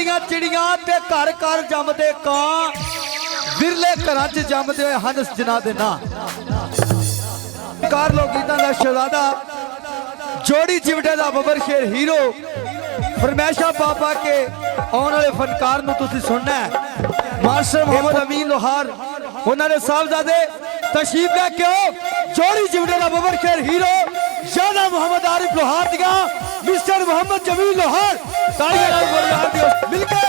उड़दियां चिड़ियां ते घर घर जमदे कां, विरले घरां च जमदे होए हंस जिन्हां दे नां। कार लोक गीतां दा शहजादा जोड़ी चिमटे दा बबर शेर हीरो फरमैशा पापा के आने वाले फनकार नूं तुसीं सुनना है। मास्टर मोहम्मद अमीन लोहार उन्होंने साहबजादे तशरीफ लेके आओ। जोड़ी चिमटे दा बबर शेर हीरो जाना मोहम्मद आरिफ लोहार दिया मिस्टर मोहम्मद जमील लोहार तालियां नाल बरदार दियो मिलके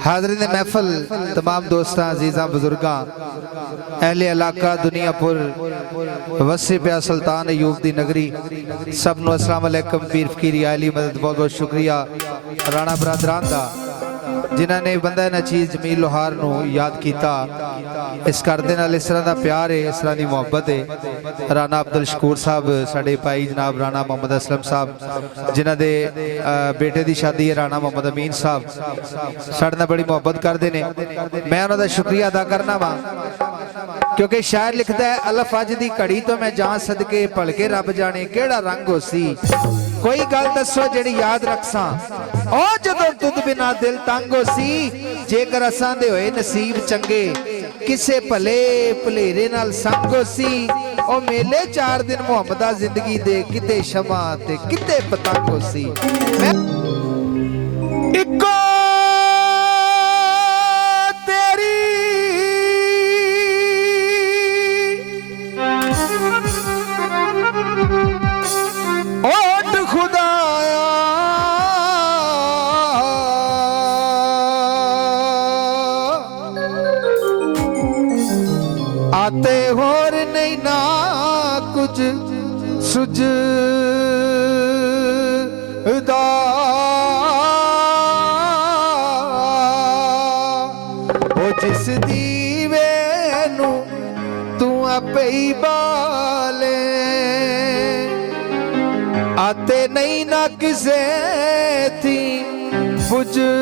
हाज़रीन महफल तमाम दोस्तां अजीज़ां बुजुर्गां अहले इलाका दुनियापुर वसी पिया सुल्तान अयूब दी नगरी सब नूं अस्सलाम अलैकुम। पीर फकीर आली मदद बहुत बहुत शुक्रिया राणा बरादरान दा जिन्हां ने बंदा नचीज जमील लोहार नूं याद किया। इस घर दे नाल इस तरह दा प्यार है, इस तरह दी मुहब्बत है। राणा अब्दुल शकूर साहब साडे भाई जनाब राणा मोहम्मद असलम साहब जिन्हां दे बेटे दी शादी है राणा मोहम्मद अमीन साहब साडे नाल बड़ी मुहब्बत करते ने। मैं उन्हां दा शुक्रिया अदा करना वा क्योंकि शायर लिखता है अलफ अज दी घड़ी तो मैं जान सदके भलके रब जाने केड़ा रंग होसी। कोई गल दसो जिहड़ी याद रखसां ओ जदों तुद बिना दिल तंग होसी। जेकर असां दे होए नसीब चंगे किसे भले भलेरे नाल संग होसी। ओ मेले 4 दिन मुहम्मदा जिंदगी दे किते शमा ते किते पतंग होसी। इको तेरी ओट खुदाया आते होर नहीं ना कुछ सुझदा ओ जिस दीवे नू तू आपे ही बाले आते नहीं ना किसे थी बुझदा।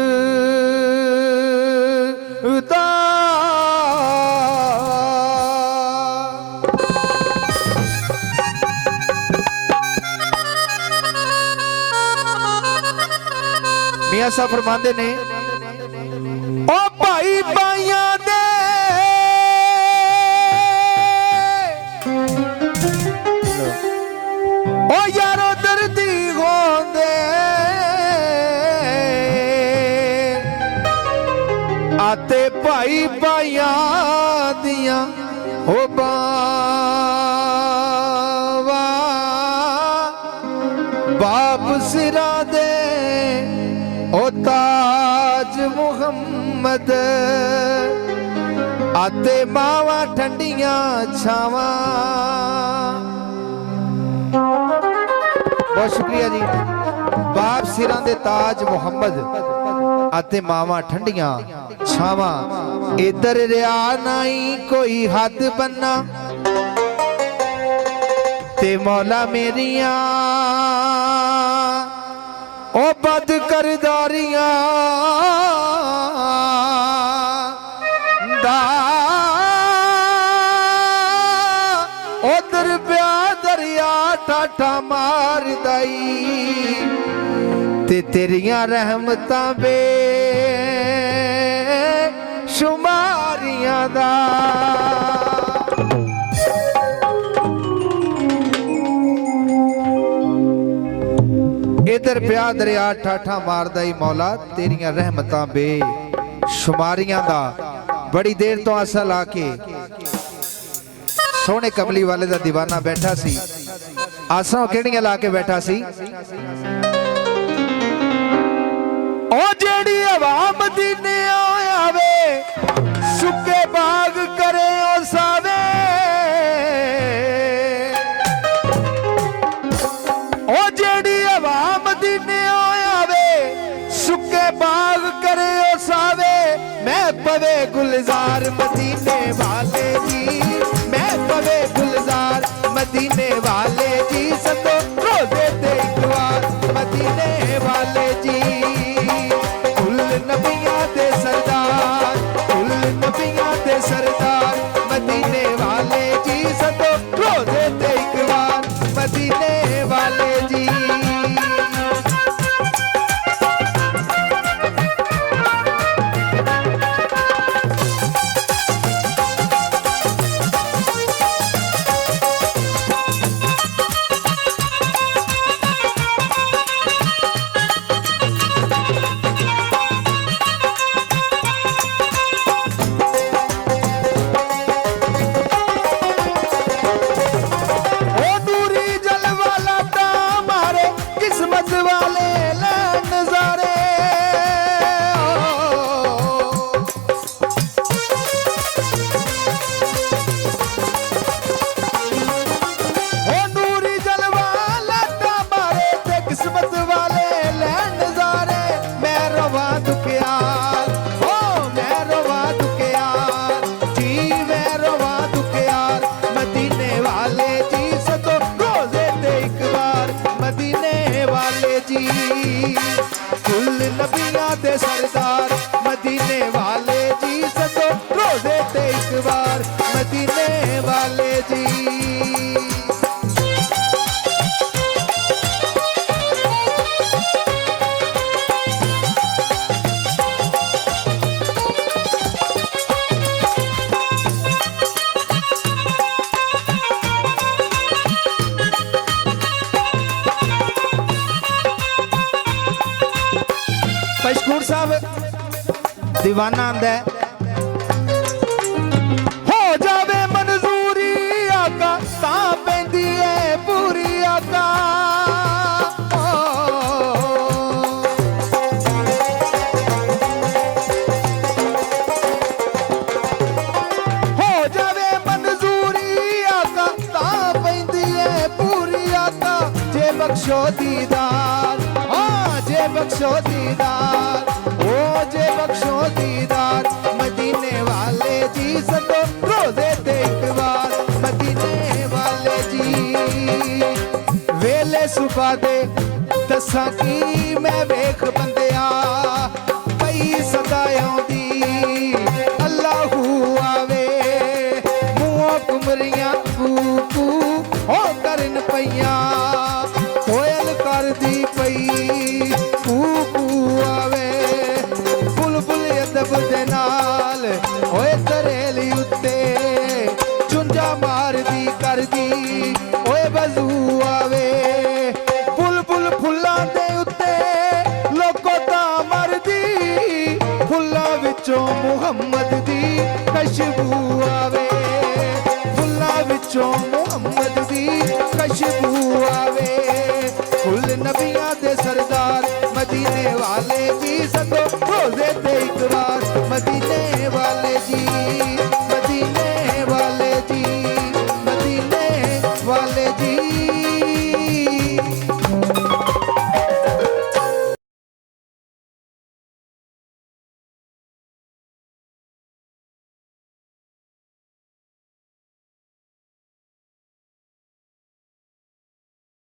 मियां साहब फरमांदे ने ओ भाई भाइयां दे ओ यारो दर्दी होंदे आते भाई भाइयां दियां ओ बावा बाप सिरा दे ओ ताज मुहम्मद आते मावा ठंडियां छावा। बहुत शुक्रिया जी। बाप सिरां दे ताज मुहम्मद आते मावा ठंडियां छावा। इधर रिया नाई कोई हद बन्ना ते मौला मेरिया ओ बद करदारियां दा उधर प्या दरिया टाटा मार दई ते तेरियां रहमतां बे शुमारियां दा। इधर प्या दरिया ठाठा मारदा ही मौला तेरियां रहमतां बे शुमारियां दा। बड़ी देर तो आसा ला के सोने कमली वाले दा दीवाना बैठा सी। आसा केड़ियां ला के बैठा सी ओ जेड़ी हवा मदीने आवे सुके बाग करे ओ सावे गुलजार मदीने वाले जी, मैं पवे गुलजार मदीने वाले जी, सतो रोजे ते एक बार मदीने वाले जी। कुल नबियां दे सरदार, कुल नबियां दे सरदार मदीने वाले जी, सतो रोजे ते एक बार मदीने वाले जी। कुल नबियां दे सरदार मदीने वाले जी, सतो रोजे ते एक बार मदीने वाले जी। मशकूर साहब दीवाना आंदा है, हो जावे मंजूरी आका तां पैंदी है पूरी आका। हो जावे मंजूरी आका तां पैंदी है पूरी आका, जे बख्शो दीदार, हाँ जे बख्शो दीदार, ओ जे बख्शो दीदार मदीने वाले जी, सतो रोजे ते एक बार मदीने वाले जी। वेले सुबह दे दसा की मैं वेख बंदिया, पई सदा आउंदी अल्लाहू आवे, मुंहों कुमरियां कू हो करन पईयां, कोयल करदी पई कू आवे, बुलबुल अदब दे नाल होए तरेली उत्ते चुंजा मारदी करदी ओए बजू आवे, बुलबुल फुल्लां दे उत्ते लोको ता मरदी, फुल्लां विचों मुहम्मद दी खुशबू आवे, फुल्लां विचों